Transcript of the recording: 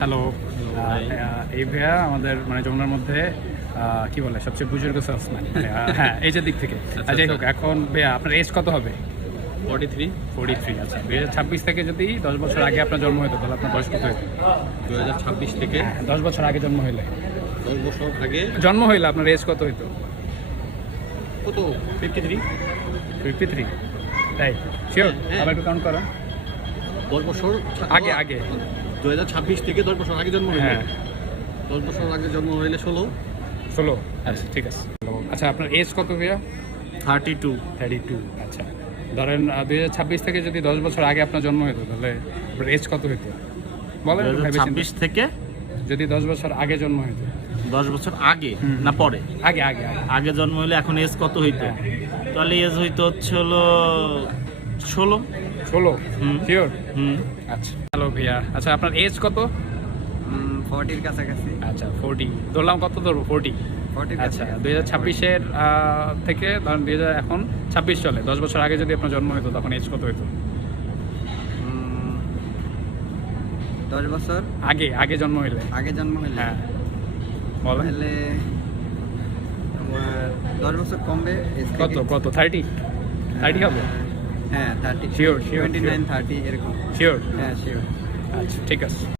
Hello. এই ভাইয়া আমাদের মানে যমুনার মধ্যে কি বলে সবচেয়ে বুজুর্গ সেলসম্যান, হ্যাঁ এই যে দিক থেকে। যাই হোক, এখন ভাইয়া আপনার এজ কত হবে? 43। আচ্ছা, 2026 থেকে যদি 10 বছর আগে আপনার জন্ম হতো তাহলে আপনার বয়স কত হতো? 2026 থেকে 10 বছর আগে জন্ম হইলে 10 বছর আগে আপনার এজ কত হতো? কত? 53। 53? তাই শিওর? হ্যাঁ। আবার একটু কাউন্ট করো। 10 বছর আগে 2026 থেকে 10 বছর আগে জন্ম হইলে, হ্যাঁ 10 বছর আগে জন্ম হইলে 16। আচ্ছা ঠিক আছে। আচ্ছা, আপনার এজ কত ভাইয়া? 32। আচ্ছা, ধরেন 2026 থেকে যদি 10 বছর আগে আপনার জন্ম হতো তাহলে আপনার এজ কত হতো বলেন? 2026 থেকে যদি 10 বছর আগে জন্ম হতো। 10 বছর আগে না পরে? আগে আগে জন্ম হইলে এখন এজ কত হইতো? তাহলে এজ হইতো হচ্ছে হলো 16। শিওর? হুম। আচ্ছা হ্যালো ভাইয়া, আচ্ছা আপনার এজ কত? 40 কাছাকাছি। আচ্ছা 40 ধরলাম, কত ধরবো? 40। 40 আচ্ছা 2026-এর থেকে ধরেন 2000 এখন 26 চলে, 10 বছর আগে যদি আপনার জন্ম হতো তখন এজ কত হতো? 10 বছর আগে জন্ম হইলে। হ্যাঁ বলেন তাহলে তোমার 10 বছর কমবে age থেকে। কত 30 হবে? হ্যাঁ 30। Sure, 29 30 এরকম। শিওর? হ্যাঁ শিওর। আচ্ছা ঠিক আছে।